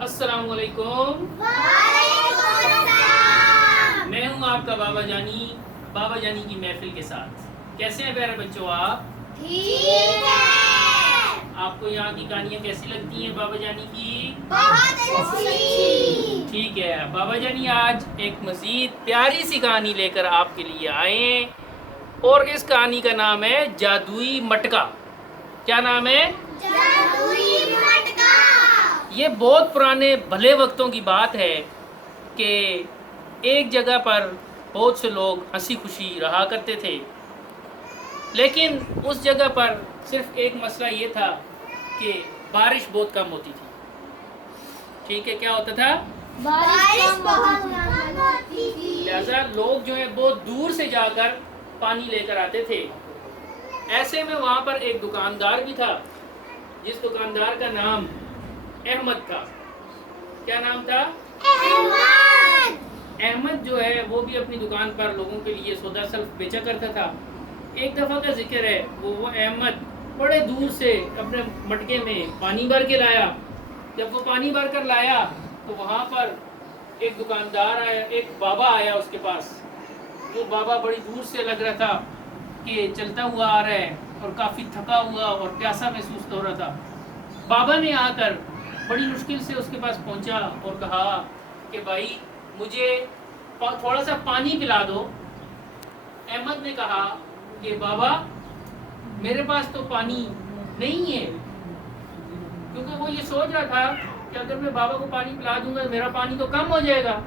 السلام علیکم۔ میں ہوں آپ کا بابا جانی، بابا جانی کی محفل کے ساتھ۔ کیسے ہیں پیارے بچوں آپ؟ ٹھیک ہے۔ آپ کو یہاں کی کہانیاں کیسی لگتی ہیں بابا جانی کی؟ بہت اچھی۔ ٹھیک ہے، بابا جانی آج ایک مزید پیاری سی کہانی لے کر آپ کے لیے آئے ہیں، اور اس کہانی کا نام ہے جادوئی مٹکا۔ کیا نام ہے؟ جادوئی مٹکا۔ یہ بہت پرانے بھلے وقتوں کی بات ہے کہ ایک جگہ پر بہت سے لوگ ہنسی خوشی رہا کرتے تھے، لیکن اس جگہ پر صرف ایک مسئلہ یہ تھا کہ بارش بہت کم ہوتی تھی۔ ٹھیک ہے، کیا ہوتا تھا؟ بارش بہت کم ہوتی تھی۔ لہذا لوگ جو ہے بہت دور سے جا کر پانی لے کر آتے تھے۔ ایسے میں وہاں پر ایک دکاندار بھی تھا، جس دکاندار کا نام احمد تھا۔ کیا نام تھا؟ احمد جو ہے وہ بھی اپنی دکان پر لوگوں کے لیے سودا سلف بیچا کرتا تھا۔ ایک دفعہ کا ذکر ہے، وہ احمد بڑے دور سے اپنے مٹکے میں پانی بھر کے لایا۔ جب وہ پانی بھر کر لایا تو وہاں پر ایک دکاندار آیا، ایک بابا آیا اس کے پاس۔ وہ بابا بڑی دور سے لگ رہا تھا کہ چلتا ہوا آ رہا ہے اور کافی تھکا ہوا اور پیاسا محسوس ہو رہا تھا۔ بابا نے آ کر بڑی مشکل سے اس کے پاس پہنچا اور کہا کہ بھائی مجھے تھوڑا سا پانی پلا دو۔ احمد نے کہا کہ بابا میرے پاس تو پانی نہیں ہے، کیونکہ وہ یہ سوچ رہا تھا کہ اگر میں بابا کو پانی پلا دوں گا میرا پانی تو کم ہو جائے گا،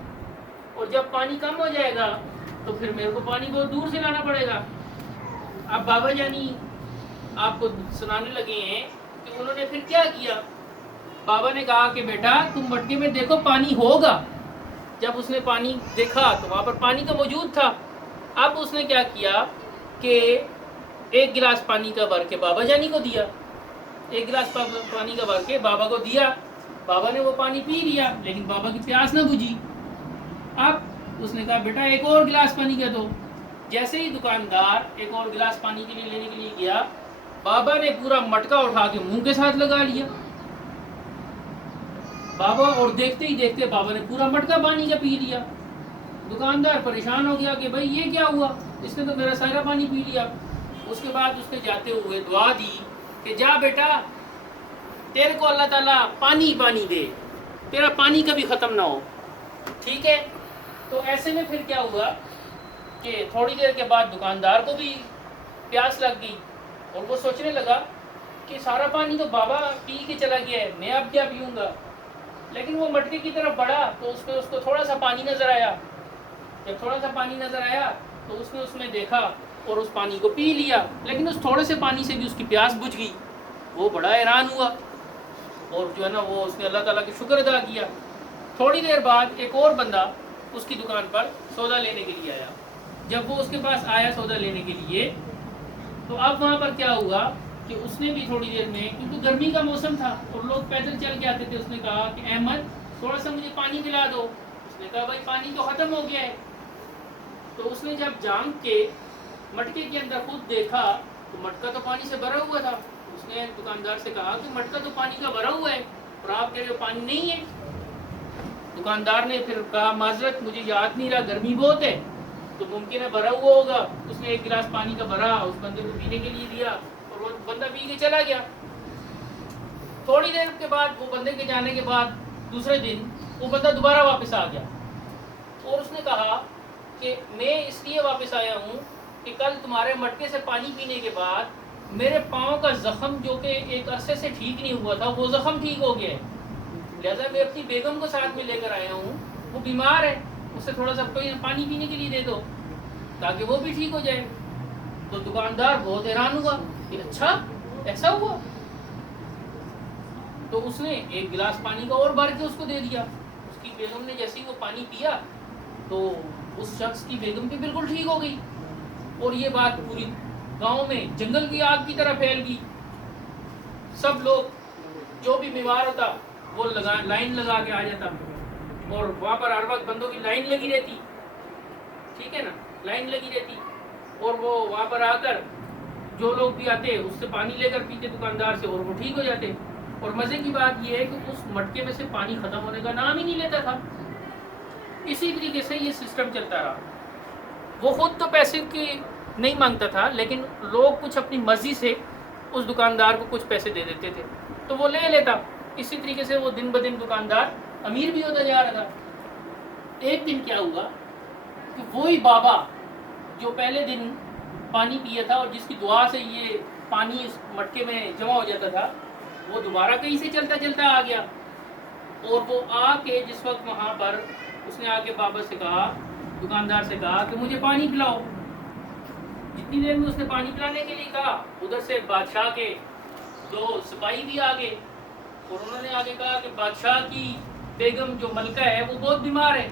اور جب پانی کم ہو جائے گا تو پھر میرے کو پانی بہت دور سے لانا پڑے گا۔ اب بابا جانی آپ کو سنانے لگے ہیں کہ انہوں نے پھر کیا کیا۔ بابا نے کہا کہ بیٹا تم مٹکے میں دیکھو پانی ہوگا۔ جب اس نے پانی دیکھا تو وہاں پر پانی تو موجود تھا۔ اب اس نے کیا کیا کہ ایک گلاس پانی کا بھر کے بابا جانی کو دیا، ایک گلاس پانی کا بھر کے بابا کو دیا۔ بابا نے وہ پانی پی لیا، لیکن بابا کی پیاس نہ بجھی۔ اب اس نے کہا بیٹا ایک اور گلاس پانی کا دو۔ جیسے ہی دکاندار ایک اور گلاس پانی کے لیے لینے کے لیے گیا، بابا نے پورا مٹکا اٹھا کے منہ کے ساتھ لگا لیا۔ بابا اور دیکھتے ہی دیکھتے بابا نے پورا مٹکا پانی کا پی لیا۔ دکاندار پریشان ہو گیا کہ بھائی یہ کیا ہوا، اس نے تو میرا سارا پانی پی لیا۔ اس کے بعد اس نے جاتے ہوئے دعا دی کہ جا بیٹا تیرے کو اللہ تعالیٰ پانی پانی دے، تیرا پانی کبھی ختم نہ ہو۔ ٹھیک ہے، تو ایسے میں پھر کیا ہوا کہ تھوڑی دیر کے بعد دکاندار کو بھی پیاس لگ گئی، اور وہ سوچنے لگا کہ سارا پانی تو بابا پی کے چلا گیا ہے، میں اب کیا پیوں گا۔ لیکن وہ مٹکے کی طرف بڑھا تو اس کو تھوڑا سا پانی نظر آیا۔ جب تھوڑا سا پانی نظر آیا تو اس میں دیکھا اور اس پانی کو پی لیا، لیکن اس تھوڑے سے پانی سے بھی اس کی پیاس بجھ گئی۔ وہ بڑا حیران ہوا اور جو ہے نا وہ اس نے اللہ تعالیٰ کی شکر ادا کیا۔ تھوڑی دیر بعد ایک اور بندہ اس کی دکان پر سودا لینے کے لیے آیا۔ جب وہ اس کے پاس آیا سودا لینے کے لیے، تو اب وہاں پر کیا ہوا کہ اس نے بھی تھوڑی دیر میں، کیونکہ گرمی کا موسم تھا اور لوگ پیدل چل کے آتے تھے، اس نے کہا کہ احمد تھوڑا سا مجھے پانی پلا دو۔ اس نے کہا بھائی پانی تو ختم ہو گیا ہے۔ تو اس نے جب جھانک کے مٹکے کے اندر خود دیکھا تو مٹکا تو پانی سے بھرا ہوا تھا۔ اس نے دکاندار سے کہا کہ مٹکا تو پانی کا بھرا ہوا ہے اور آپ کہہ رہے ہو پانی نہیں ہے۔ دکاندار نے پھر کہا معذرت مجھے یاد نہیں رہا، گرمی بہت ہے تو ممکن ہے بھرا ہوا ہوگا۔ اس نے ایک گلاس پانی کا بھرا اس بندے کو پینے کے لیے دیا اور وہ بندہ پی کے چلا گیا۔ تھوڑی دیر کے بعد وہ بندے کے جانے کے بعد دوسرے دن وہ بندہ دوبارہ واپس آ گیا اور اس نے کہا کہ میں اس لیے واپس آیا ہوں کہ کل تمہارے مٹکے سے پانی پینے کے بعد میرے پاؤں کا زخم جو کہ ایک عرصے سے ٹھیک نہیں ہوا تھا وہ زخم ٹھیک ہو گیا ہے، لہذا میں اپنی بیگم کو ساتھ میں لے کر آیا ہوں، وہ بیمار ہے، اسے تھوڑا سا پانی پینے کے لیے دے دو تاکہ وہ بھی ٹھیک ہو جائے۔ تو دکاندار بہت حیران ہوا کہ اچھا ایسا ہوا۔ تو اس نے ایک گلاس پانی کا اور بھر کے اس کو دے دیا۔ اس کی بیگم نے جیسے ہی وہ پانی پیا تو اس شخص کی بیگم بھی بالکل ٹھیک ہو گئی، اور یہ بات پوری گاؤں میں جنگل کی آگ کی طرح پھیل گئی۔ سب لوگ جو بھی بیمار ہوتا وہ لائن لگا کے آ جاتا، اور وہاں پر ہر وقت بندوں کی لائن لگی رہتی، ٹھیک ہے نا، لائن لگی رہتی، اور وہ وہاں پر آ کر جو لوگ بھی آتے اس سے پانی لے کر پیتے دکاندار سے، اور وہ ٹھیک ہو جاتے۔ اور مزے کی بات یہ ہے کہ اس مٹکے میں سے پانی ختم ہونے کا نام ہی نہیں لیتا تھا. اسی طریقے سے یہ سسٹم چلتا رہا. وہ خود تو پیسے کی نہیں مانگتا تھا، لیکن لوگ کچھ اپنی مرضی سے اس دکاندار کو کچھ پیسے دے دیتے تھے تو وہ لے لیتا. اسی طریقے سے وہ دن بدن دکاندار امیر بھی ہوتا جا رہا تھا. ایک دن کیا ہوا کہ وہی بابا جو پہلے دن پانی پیا تھا اور جس کی دعا سے یہ پانی اس مٹکے میں جمع ہو جاتا تھا، وہ دوبارہ کہیں سے چلتا چلتا آ گیا. اور وہ آ کے جس وقت وہاں پر اس نے آ کے بابا سے کہا، دکاندار سے کہا کہ مجھے پانی پلاؤ. جتنی دیر میں اس نے پانی پلانے کے لیے کہا، ادھر سے بادشاہ کے 2 سپاہی بھی آ گئے اور انہوں نے آگے کہا کہ بادشاہ کی بیگم جو ملکہ ہے وہ بہت بیمار ہے،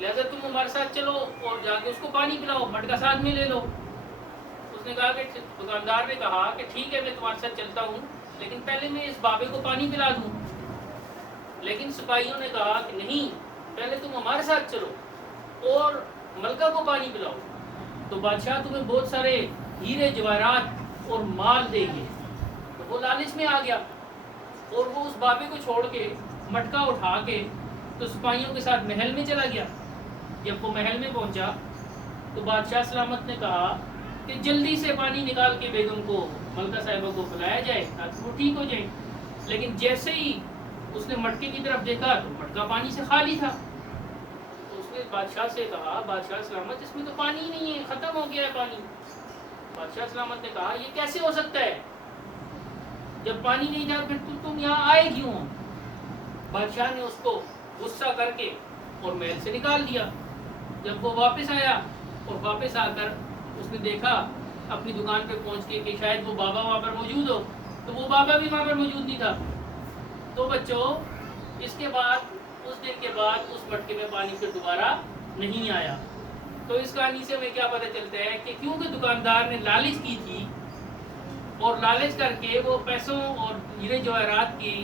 لہذا تم ہمارے ساتھ چلو اور جا کے اس کو پانی پلاؤ، مٹکا ساتھ میں لے لو. اس نے کہا کہ دکاندار نے کہا کہ ٹھیک ہے میں تمہارے ساتھ چلتا ہوں، لیکن پہلے میں اس بابے کو پانی پلا دوں. لیکن سپاہیوں نے کہا کہ نہیں، پہلے تم ہمارے ساتھ چلو اور ملکہ کو پانی پلاؤ تو بادشاہ تمہیں بہت سارے ہیرے جواہرات اور مال دیں گے. تو وہ لالچ میں آ گیا اور وہ اس بابے کو چھوڑ کے مٹکا اٹھا کے تو سپاہیوں کے ساتھ محل میں چلا گیا. جب وہ محل میں پہنچا تو بادشاہ سلامت نے کہا کہ جلدی سے پانی نکال کے بیگم کو، ملکہ صاحبہ کو پلایا جائے تاکہ وہ ٹھیک ہو جائے. لیکن جیسے ہی اس نے مٹکے کی طرف دیکھا تو مٹکا پانی سے خالی تھا. تو اس نے بادشاہ سے کہا، بادشاہ سلامت اس میں تو پانی ہی نہیں ہے، ختم ہو گیا ہے پانی. بادشاہ سلامت نے کہا یہ کیسے ہو سکتا ہے، جب پانی نہیں تھا پھر تم یہاں آئے کیوں؟ بادشاہ نے اس کو غصہ کر کے اور محل سے نکال دیا. جب وہ واپس آیا اور واپس آ کر اس نے دیکھا اپنی دکان پہ پہنچ کے کہ شاید وہ بابا وہاں پر موجود ہو، تو وہ بابا بھی وہاں پر موجود نہیں تھا. تو بچوں اس کے بعد، اس دن کے بعد اس مٹکے میں پانی پھر دوبارہ نہیں آیا. تو اس کہانی سے ہمیں کیا پتہ چلتا ہے کہ کیونکہ دکاندار نے لالچ کی تھی اور لالچ کر کے وہ پیسوں اور ہیرے جواہرات کی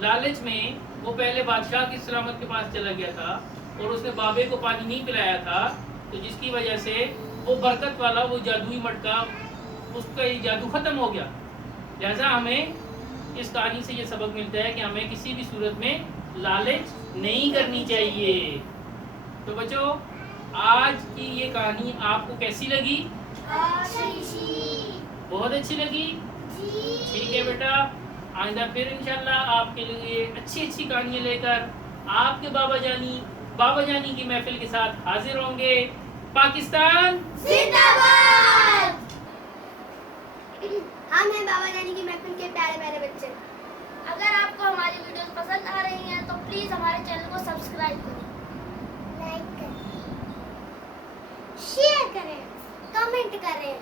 لالچ میں وہ پہلے بادشاہ کی سلامت کے پاس چلا گیا تھا اور اس نے بابے کو پانی نہیں پلایا تھا، تو جس کی وجہ سے وہ برکت والا وہ جادوئی مٹکا، اس کا یہ جادو ختم ہو گیا. لہذا ہمیں اس کہانی سے یہ سبق ملتا ہے کہ ہمیں کسی بھی صورت میں لالچ نہیں کرنی چاہیے. تو بچوں آج کی یہ کہانی آپ کو کیسی لگی؟ بہت اچھی لگی؟ ٹھیک ہے بیٹا، آئندہ پھر انشاءاللہ آپ کے لیے اچھی اچھی کہانیاں لے کر آپ کے بابا جانی کی محفل کے ساتھ حاضر ہوں گے. پاکستان زندہ باد. ہم ہیں بابا جانی کی محفل کے پیارے پیارے بچے. اگر آپ کو ہماری ویڈیوز پسند آ رہی ہیں تو پلیز ہمارے چینل کو سبسکرائب کریں، لائک کریں، شیئر کریں، کمنٹ کریں.